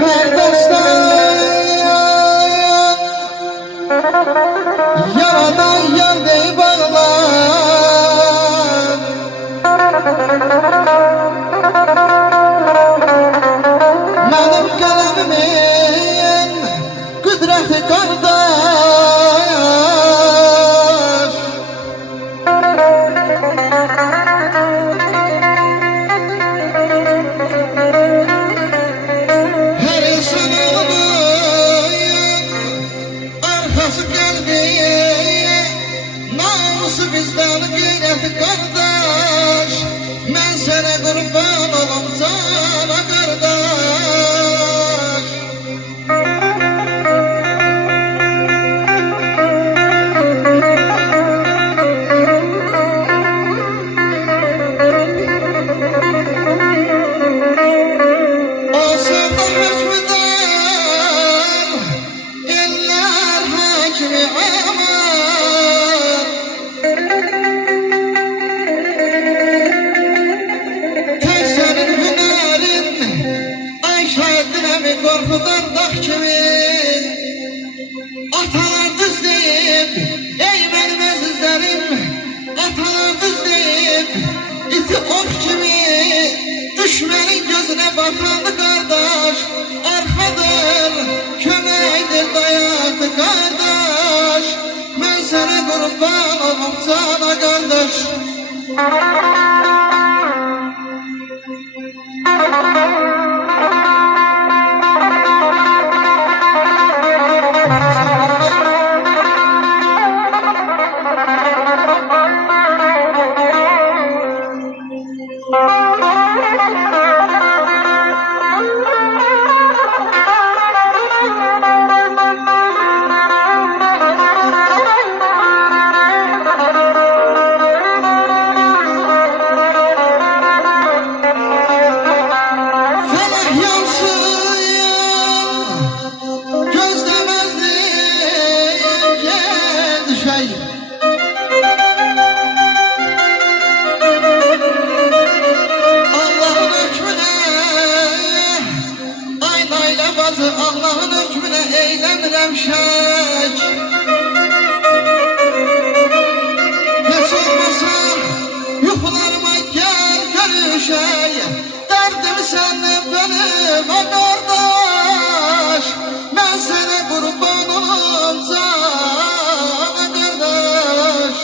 Her dostdan yaradan yar dey bağlar. Mənim qələmimin qüdrəti qardaş. Hər insan oğlunun arkası qəlbi, namusu bizdən qeyrəti qardaş. Mən sənə qurban olum cana qardaş. O sevda hökmüdar, eller hakimi aman. Tek senin hünerin, ay şahidinemi korkudan dağ kimi. Atalar düz deyip, ey benim əzizlərim. Atalar düz deyip, iti ok kimi. Düşmənin gözünə batandı qardaş. Arxadır, köməkdir, dayaqdır qardaş. Mən sənə qurban olum cana qardaş. Felak yansın, gözlemezdim gel düşeyim. Allah'ın hükmüne, aynayla bazı Allah'ın hükmüne eylemirəm şək. Heç olmasa yuxularıma gel görüşək. Dərdim səndən benim o qardaş. Mən sənə qurban olum cana qardaş.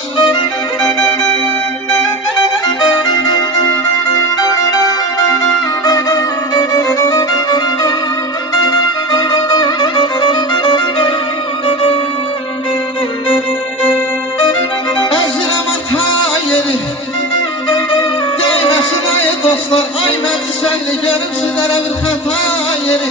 Əzirəm ata yeri, deyməsin ay dostlar. Ay məclisənli görüm sizlərə bir xəta yeri.